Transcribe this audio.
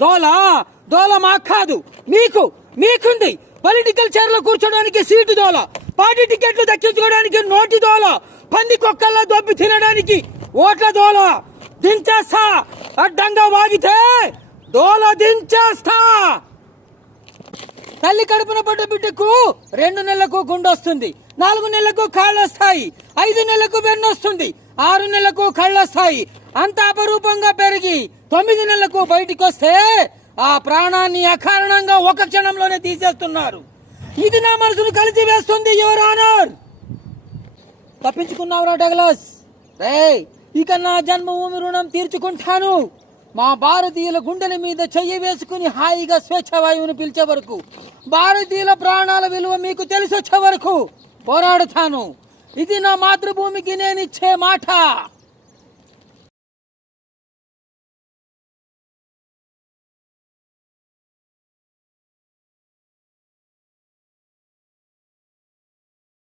దోల దోల మాకు కాదు, మీకుంది. Political chair లో కూర్చోడానికి సీటు దోల, పార్టీ టికెట్లు దక్కించుకోవడానికి నోటి దోల, పంది కుక్కల్లా దొబ్బి తినడానికి ఓట్ల దోల. దించేస్తా, అడ్డంగా వాగితే దోల దించేస్తా. తల్లి కడుపున పడ్డ బిడ్డకు 2 నెలలకు గుండొస్తుంది, 4 నెలలకు కాళ్ళొస్తాయి, 5 నెలలకు వెన్నొస్తుంది, 6 నెలలకు కళ్ళొస్తాయి. అంత అపరూపంగా పెరిగి 9 నెలలకు బయటికి వస్తే ఆ ప్రాణాన్ని అకారణంగా ఒక క్షణంలోనే తీసేస్తున్నారు. ఇది నా మనసును కలిసి వేస్తుంది. యువర్ ఆనర్, తప్పించుకున్నావురా డగ్లస్. ఇక నా జన్మభూమి రుణం తీర్చుకుంటాను. మా భారతీయుల గుండెల మీద చెయ్యి వేసుకుని హాయిగా స్వేచ్ఛవాయువును పిలిచే వరకు, భారతీయుల ప్రాణాల విలువ మీకు తెలిసొచ్చే వరకు పోరాడుతాను. ఇది నా మాతృభూమికి నేనిచ్చే మాట.